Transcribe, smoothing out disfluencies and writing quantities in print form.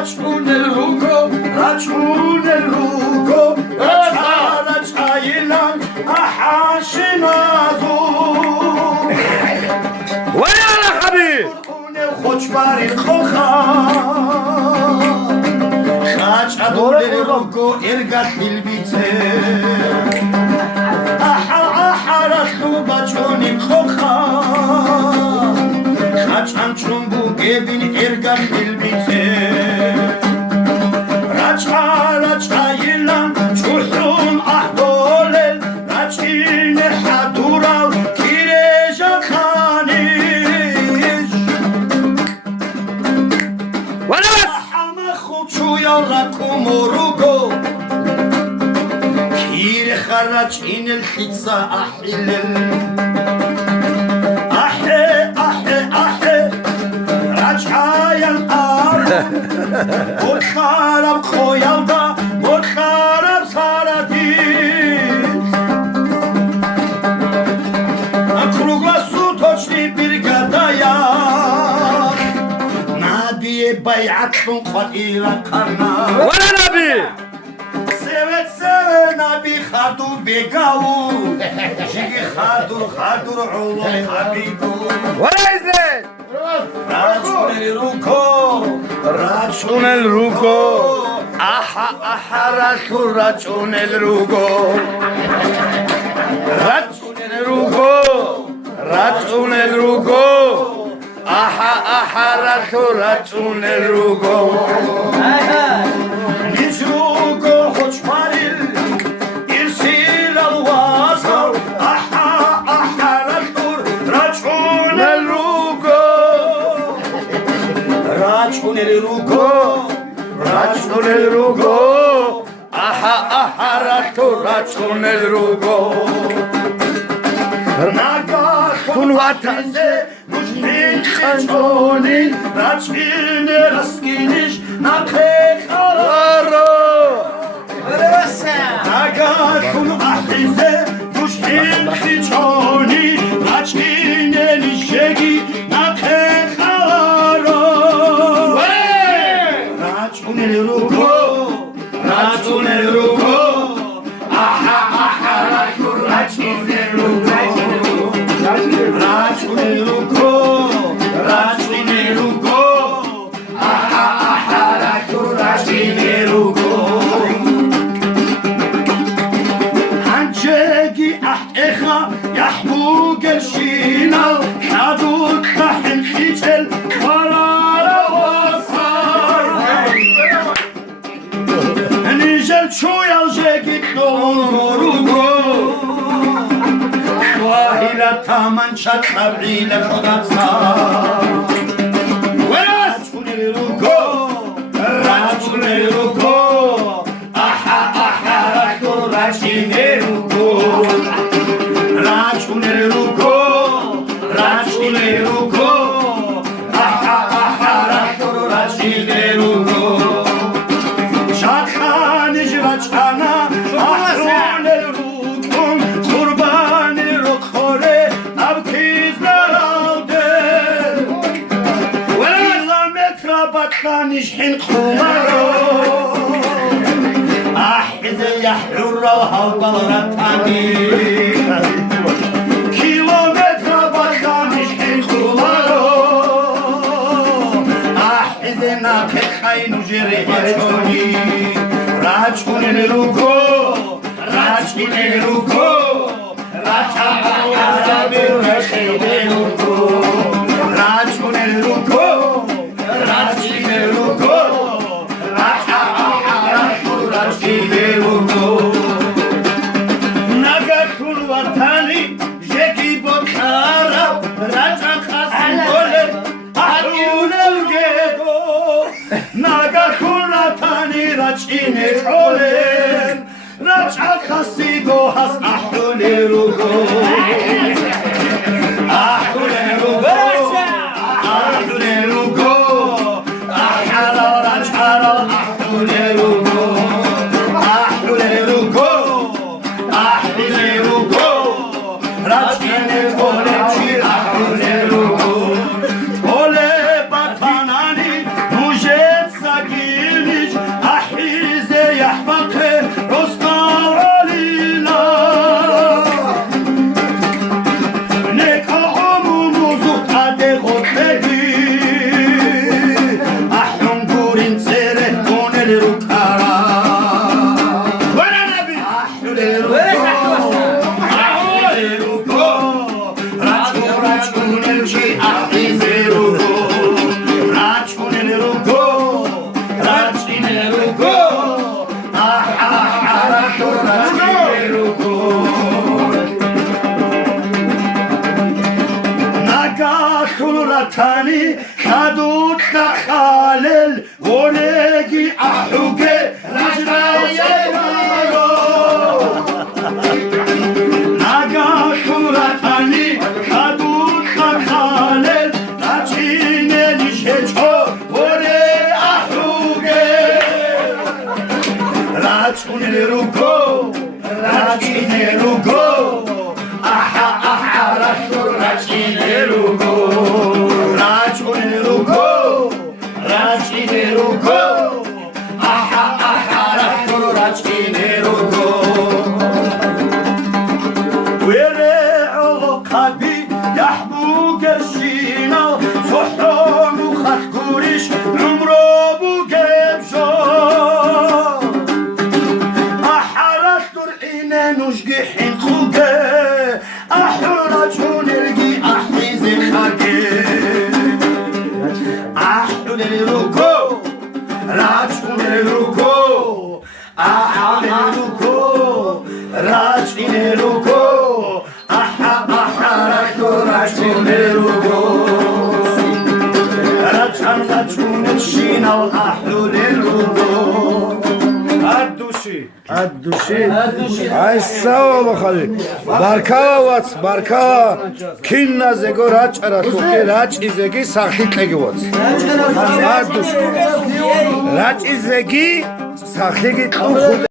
رچون الروگو رچون الروگو رچا ایلان احاشنازو ويلا خبيب خوشباری خوخا خاچ ادول الروگو ارگت دلبیته احا رشتو بچونیم خوخا خاچم چون بو ببین ارگت دلبیته رچا ایلان چوشون احدول رچین حدورال کیرجا خانیش ولا بس همه خوب چویا رکو مروگو کیر خرچ این الخیصا احیلل مطخرم خویالدا مطخرم سارادیش Kruga su toçli bir gadaya Nabiye bayatın khatira karna ولا نبي Sevet seve nabi khadu begavu Jigi khadur ulum habibu ولا إذن رچون الروگو احا رچون الروگو رچون الروگو احا رچون الروگو نیز روگو خوش پاریل ارسیل الواسو احا رچون الروگو رچون الروگو احا رچون الروگو نگاه کن وطنزه مجمین خنجونی رچین رسکینش نقیقارو نگاه کن احیزه مجمین خیچونی رچین نشگی نقیقارو رچون الروگو احا رچون الروگو رچون الروگو احا رچون الروگو هنجگی احقا یحبو گلشینال حدود تحن خیتل قرار واسای نیجل چویل جگی دون مروگو واهیل تامن شد تبعیل خودت سار رچون الروگو احا رچون الروگو رچون الروگو احا رچون الروگو شاخانج رچانا احرون الروگو قربان رخوره ابکیز نرالده ولامت رابطانش حین خمارو احز یحرور روها بلرتانی کیلومتر رابطانش حین خمارو احز ناقه خین و جره چونی رچون الروگو رچون الروگو رچون الروگو نگه کن وطنی یکی بکارم رچا خاصی بوله احرون الگدو نگه کن وطنی رچین چوله رچا خاصی گو هست احرون الگدو احرون الگدو احرا رچارا احرون الگدو رچین بوله چی احرون الگدو بوله بطنانی موجه سگی خدود خالل ولگی احوگه رجنایه نگا کورتانی خدود خالل رجینه نیشه چو وله احوگه رجونه رو گو رجینه رو گو احا احا رجینه رو گو رجونه رو گو رجینه رو گو احا احا رجینه رو گو ویره علاقبی یحبو گشینا صحرام و خطگوریش نمرو بو گمشو احرت در اینه نوشگی حین خوگه احرت چونرگی احیز خگه احرت روکو رجون روکو احرت روکو رجون روکو احرت رجون روکو رجون شینا احرت روکو الدوشی ای سوا بخوری برکا وات برکا کین نزگو راچ راتوکی راچ ایزگی سختی تگی وات الدوشی راچ ایزگی سختی